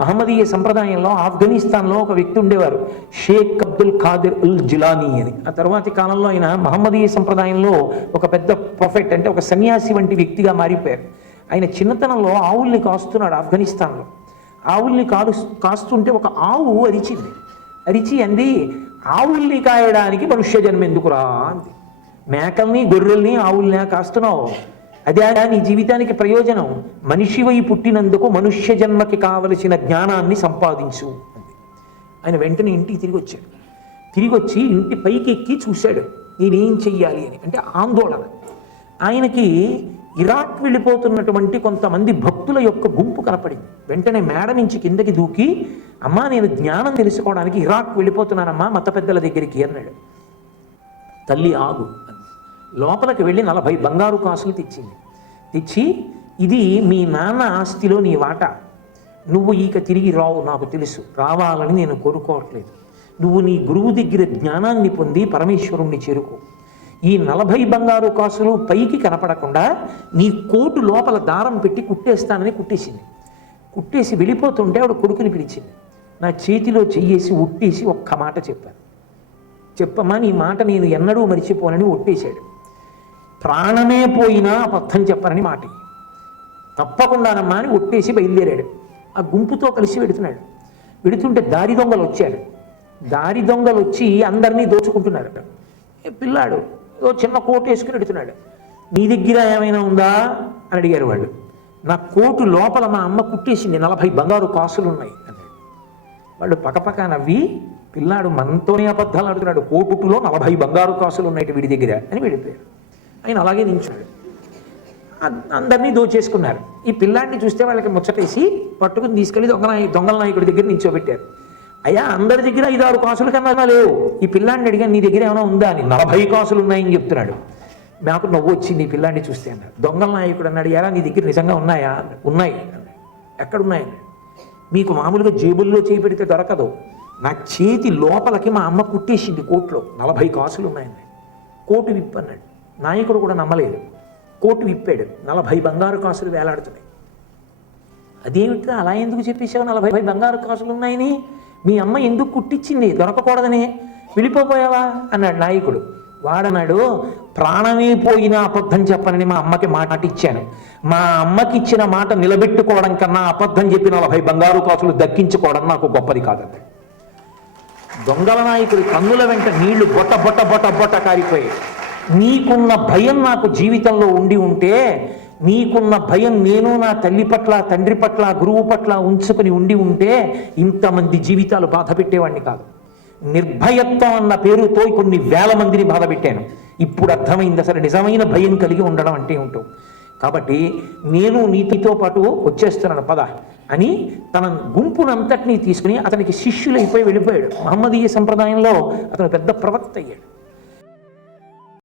మహమ్మదీయ సంప్రదాయంలో ఆఫ్ఘనిస్తాన్లో ఒక వ్యక్తి ఉండేవారు, షేక్ అబ్దుల్ ఖాదిర్ ఉల్ జిలానీ అని. ఆ తర్వాతి కాలంలో ఆయన మహమ్మదీయ సంప్రదాయంలో ఒక పెద్ద ప్రొఫెట్, అంటే ఒక సన్యాసి వంటి వ్యక్తిగా మారిపోయారు. ఆయన చిన్నతనంలో ఆవుల్ని కాస్తున్నాడు ఆఫ్ఘనిస్తాన్లో. ఆవుల్ని కాస్తుంటే ఒక ఆవు అరిచి అంది, ఆవుల్ని కాయడానికి మనుష్య జన్మ ఎందుకురా అంది. మేకల్ని గొర్రెల్ని ఆవుల్ని కాస్తున్నావు, అదే నీ జీవితానికి ప్రయోజనం. మనిషివై పుట్టినందుకు మనుష్య జన్మకి కావలసిన జ్ఞానాన్ని సంపాదించు అంది. ఆయన వెంటనే ఇంటికి తిరిగి వచ్చి ఇంటి పైకి ఎక్కి చూశాడు నేనేం చెయ్యాలి అని. అంటే ఆందోళన. ఆయనకి ఇరాక్ వెళ్ళిపోతున్నటువంటి కొంతమంది భక్తుల యొక్క గుంపు కనపడింది. వెంటనే మేడ నుంచి కిందకి దూకి, అమ్మా నేను జ్ఞానం తెలుసుకోవడానికి ఇరాక్ వెళ్ళిపోతున్నానమ్మా మత పెద్దల దగ్గరికి అన్నాడు. తల్లి ఆగు అని లోపలికి వెళ్ళి 40 బంగారు కాసులు తెచ్చి, ఇది మీ నాన్న ఆస్తిలో నీ వాటా, నువ్వు ఇక తిరిగి రావు, నాకు తెలుసు, రావాలని నేను కోరుకోవట్లేదు. నువ్వు నీ గురువు దగ్గర జ్ఞానాన్ని పొంది పరమేశ్వరుణ్ణి చేరుకో. ఈ 40 బంగారు కాసులు పైకి కనపడకుండా నీ కోటు లోపల దారం పెట్టి కుట్టేస్తానని కుట్టేసి వెళ్ళిపోతుంటే ఆవిడ కొడుకుని పిలిచింది. నా చేతిలో చెయ్యేసి ఒట్టేసి ఒక్క మాట చెప్పమ్మా, నీ మాట నేను ఎన్నడూ మరిచిపోనని ఒట్టేశాడు. ప్రాణమే పోయినా అబద్ధం చెప్పనని మాట తప్పకుండానమ్మా అని ఒట్టేసి బయలుదేరాడు. ఆ గుంపుతో కలిసి వెడుతుంటే దారి దొంగలు వచ్చి అందరినీ దోచుకుంటున్నారు. పిల్లాడు ఏదో చిన్న కోటు వేసుకుని వెడుతున్నాడు. నీ దగ్గర ఏమైనా ఉందా అని అడిగారు వాళ్ళు. నా కోటు లోపల మా అమ్మ కుట్టేసింది, 40 బంగారు కాసులు ఉన్నాయి అన్నాడు. వాళ్ళు పకపక నవ్వి, పిల్లాడు మనతోనే అబద్ధాలు ఆడుతున్నాడు, కోటులో 40 బంగారు కాసులు ఉన్నాయి వీడి దగ్గర అని వెళ్ళిపోయారు. ఆయన అలాగే నించున్నాడు. అందరినీ దోచేసుకున్నారు. ఈ పిల్లాడిని చూస్తే వాళ్ళకి ముచ్చటేసి పట్టుకుని తీసుకెళ్ళి దొంగల నాయకుడి దగ్గర నించోబెట్టారు. అయ్యా, అందరి దగ్గర 5-6 కాసులు కన్నా లేవు. ఈ పిల్లాడిని అడిగా, నీ దగ్గర ఏమైనా ఉందా అని. 40 కాసులు ఉన్నాయని చెప్తున్నాడు. నాకు నవ్వు వచ్చింది ఈ పిల్లాడిని చూస్తే అన్నాడు. దొంగల నాయకుడు అన్నాడు, ఎరా నీ దగ్గర నిజంగా ఉన్నాయా? ఉన్నాయి అన్నాడు. ఎక్కడున్నాయని? మీకు మామూలుగా జేబుల్లో చేయి పెడితే దొరకదు, నా చేతి లోపలికి మా అమ్మ కుట్టేసింది కోట్లో 40 కాసులు ఉన్నాయన్నాడు. కోటు విప్పన్నాడు. నాయకుడు కూడా నమ్మలేదు. కోటు విప్పాడు, 40 బంగారు కాసులు వేలాడుతున్నాయి. అదేమిట్రా అలా ఎందుకు చెప్పేసావు 40 బంగారు కాసులు ఉన్నాయని? మీ అమ్మ ఎందుకు కుట్టించింది? దొరకకూడదని వెళ్ళిపోయావా అన్నాడు నాయకుడు. వాడన్నాడు, ప్రాణమే పోయినా అబద్ధం చెప్పనని మా అమ్మకి మాట ఇచ్చాను. మా అమ్మకి ఇచ్చిన మాట నిలబెట్టుకోవడం కన్నా అబద్ధం చెప్పి 40 బంగారు కాసులు దక్కించుకోవడం నాకు గొప్పది కాదన్నాడు. దొంగల నాయకుడి కన్నుల వెంట నీళ్లు బొట్ట కారిపోయాయి. నీకున్న భయం నాకు జీవితంలో ఉంటే, నీకున్న భయం నేను నా తల్లి పట్ల, తండ్రి పట్ల, గురువు పట్ల ఉంచుకుని ఉంటే ఇంతమంది జీవితాలు బాధ పెట్టేవాడిని కాదు. నిర్భయత్వం అన్న పేరుతో కొన్ని వేల మందిని బాధ పెట్టాను. ఇప్పుడు అర్థమైంది అసలు నిజమైన భయం కలిగి ఉండడం అంటే ఏమిటో. కాబట్టి నేను నీతితో పాటు వచ్చేస్తున్నాను పద అని తన గుంపునంతటినీ తీసుకుని అతనికి శిష్యులైపోయి వెళ్ళిపోయాడు. మహమ్మదీయ సంప్రదాయంలో అతను పెద్ద ప్రవక్త అయ్యాడు.